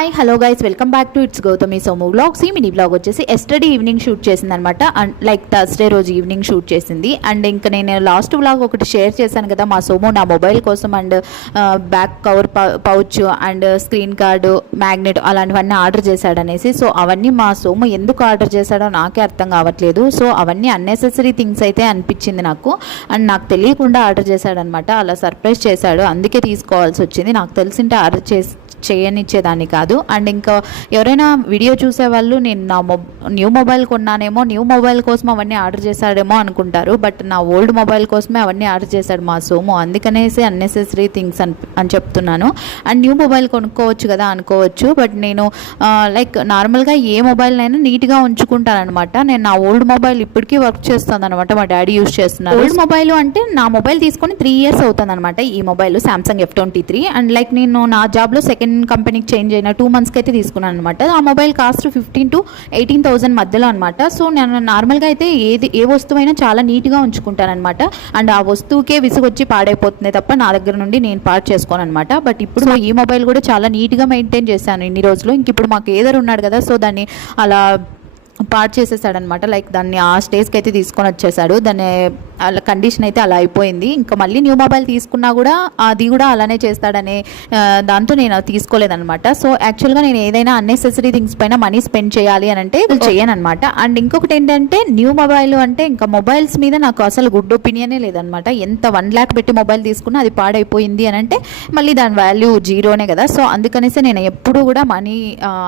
Hi hello guys, welcome back to it's Gautami Somu vlogs. ఈ mini vlog వచ్చేసి yesterday evening shoot చేసింది అనమాట. And like Thursday రోజు evening shoot చేసింది. అండ్ ఇంకా నేను లాస్ట్ వ్లాగ్ ఒకటి షేర్ చేశాను కదా, మా సోము నా మొబైల్ కోసం and back cover pouch and screen card magnet అలాంటివన్నీ ఆర్డర్ చేశాడనేసి. సో అవన్నీ మా సోము ఎందుకు ఆర్డర్ చేశాడో నాకే అర్థం కావట్లేదు. సో అవన్నీ అన్నెసెసరీ థింగ్స్ అయితే అనిపించింది నాకు. అండ్ నాకు తెలియకుండా ఆర్డర్ చేశాడనమాట. అలా సర్ప్రైజ్ చేశాడు, అందుకే తీసుకోవాల్సి వచ్చింది. నాకు తెలిసింటే ఆర్డర్ చేయనిచ్చేదాన్ని కాదు. అండ్ ఇంకా ఎవరైనా వీడియో చూసేవాళ్ళు నేను నా న్యూ మొబైల్ కొన్నానేమో, న్యూ మొబైల్ కోసం అవన్నీ ఆర్డర్ చేశాడేమో అనుకుంటారు. బట్ నా ఓల్డ్ మొబైల్ కోసమే అవన్నీ ఆర్డర్ చేశాడు మా సోము. అందుకనేసి అన్నెసెసరీ థింగ్స్ అని చెప్తున్నాను. అండ్ న్యూ మొబైల్ కొనుక్కోవచ్చు కదా అనుకోవచ్చు, బట్ నేను లైక్ నార్మల్గా ఏ మొబైల్నైనా నీట్గా ఉంచుకుంటాను అనమాట. నేను నా ఓల్డ్ మొబైల్ ఇప్పటికీ వర్క్ చేస్తుంది అనమాట. మా డాడీ యూజ్ చేస్తున్నారు. ఓల్డ్ మొబైల్ అంటే నా మొబైల్ తీసుకొని 3 years అవుతుంది అనమాట. ఈ mobile Samsung F23. And like నేను నా జాబ్లో సెకండ్ కంపెనీకి చేంజ్ అయిన 2 monthsకి అయితే తీసుకున్నాను అనమాట. ఆ మొబైల్ కాస్ట్ 15,000 to 18,000 మధ్యలో అనమాట. సో నేను నార్మల్గా అయితే ఏ వస్తువైనా చాలా నీట్గా ఉంచుకుంటాను అనమాట. అండ్ ఆ వస్తువుకే విసుగొచ్చి పాడైపోతుంది తప్ప నా దగ్గర నుండి నేను పాడు చేసుకోను అనమాట. బట్ ఇప్పుడు ఈ మొబైల్ కూడా చాలా నీట్గా మెయింటైన్ చేశాను ఇన్ని రోజులు. ఇంక ఇప్పుడు మాకు ఏదర్ ఉన్నాడు కదా, సో దాన్ని అలా పార్ట్ చేసేసాడనమాట. లైక్ దాన్ని ఆ స్టేజ్కి అయితే తీసుకొని వచ్చేసాడు. దాన్ని అలా కండిషన్ అయితే అలా అయిపోయింది. ఇంకా మళ్ళీ న్యూ మొబైల్ తీసుకున్నా కూడా అది కూడా అలానే చేస్తాడనే దాంతో నేను తీసుకోలేదనమాట. సో యాక్చువల్గా నేను ఏదైనా అన్నెసెసరీ థింగ్స్ పైన మనీ స్పెండ్ చేయాలి అని అంటే చేయను అనమాట. అండ్ ఇంకొకటి ఏంటంటే న్యూ మొబైల్ అంటే ఇంకా మొబైల్స్ మీద నాకు అసలు గుడ్ ఒపీనియనే లేదనమాట. ఎంత 1 lakh పెట్టి మొబైల్ తీసుకున్నా అది పాడైపోయింది అని అంటే మళ్ళీ దాని వాల్యూ జీరోనే కదా. సో అందుకనేసి నేను ఎప్పుడు కూడా మనీ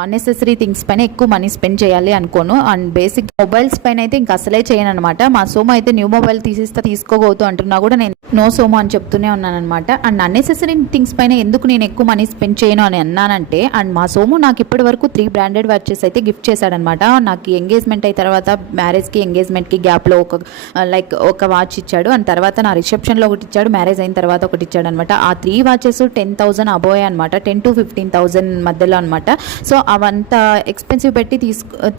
అన్నెసెసరీ థింగ్స్ పైన ఎక్కువ మనీ స్పెండ్ చేయాలి అనుకోను. అండ్ బేసిక్ మొబైల్స్ పైన అయితే ఇంకా అసలే చేయను అనమాట. మా సోము అయితే న్యూ మొబైల్ తీసుకోబోతు అంటున్నా కూడా నేను నో సోము అని చెప్తూనే ఉన్నాను అనమాట. అండ్ అన్నెసెసరీ థింగ్స్ పైన ఎందుకు నేను ఎక్కువ మనీ స్పెండ్ చేయను అని అన్నానంటే, అండ్ మా సోము నాకు ఇప్పటి వరకు 3 branded వాచెస్ అయితే గిఫ్ట్ చేశాడనమాట. నాకు ఎంగేజ్మెంట్ అయిన తర్వాత మ్యారేజ్కి ఎంగేజ్మెంట్కి గ్యాప్లో ఒక వాచ్ ఇచ్చాడు. అండ్ తర్వాత నా రిసెప్షన్లో ఒకటి ఇచ్చాడు, మ్యారేజ్ అయిన తర్వాత ఒకటి ఇచ్చాడు అనమాట. ఆ 3 watches 10,000 అబోయ్ అనమాట. 10,000 to 15,000 మధ్యలో అనమాట. సో అవంతా ఎక్స్పెన్సివ్ పెట్టి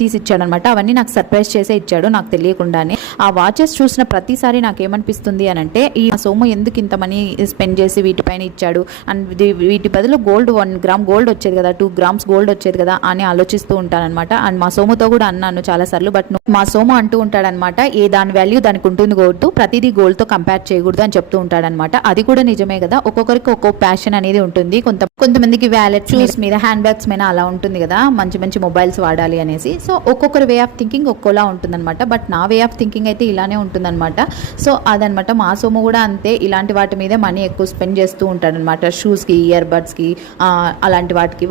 తీసి ఇచ్చాడు అనమాట. అవన్నీ నాకు సర్ప్రైజ్ చేసే ఇచ్చాడు నాకు తెలియకుండానే. ఆ వాచెస్ చూసిన ప్రతిసారి నాకేమనిపిస్తుంది అని అంటే, ఈ సోము ఎందుకు ఇంత మనీ స్పెండ్ చేసి వీటిపైన ఇచ్చాడు. అండ్ వీటి బదులు గోల్డ్ 1 gram గోల్డ్ వచ్చేది కదా, 2 grams గోల్డ్ వచ్చేది కదా అని ఆలోచిస్తూ ఉంటానన్నమాట. అండ్ మా సోముతో కూడా అన్నాను చాలా సార్లు. బట్ మా సోము అంటూ ఉంటాడనమాట, ఏ దాని వాల్యూ దానికి ఉంటుంది, గోల్డ్ ప్రతిదీ గోల్డ్ తో కంపేర్ చేయకూడదు అని చెప్తూ ఉంటాడనమాట. అది కూడా నిజమే కదా. ఒక్కొక్కరికి ఒక్కొక్క ప్యాషన్ అనేది ఉంటుంది. కొంతమందికి వ్యాలెట్, షూస్ మీద, హ్యాండ్ బ్యాగ్స్ మీద అలా ఉంటుంది కదా, మంచి మంచి మొబైల్స్ వాడాలి అనేసి. సో ఒక్కొక్కరు వే ఆఫ్ థింకింగ్ ఒక్కోలా ఉంటుందన్నమాట. బట్ నా వే ఆఫ్ థింకింగ్ అయితే ఇలానే ఉంటుందన్నమాట. సో అదనమాట. మా సోము కూడా అంతే, ఇలాంటి వాటి మీద మనీ ఎక్కువ స్పెండ్ చేస్తూ ఉంటాడనమాట. షూస్కి, ఇయర్ బడ్స్కి, అలాంటి వాటికి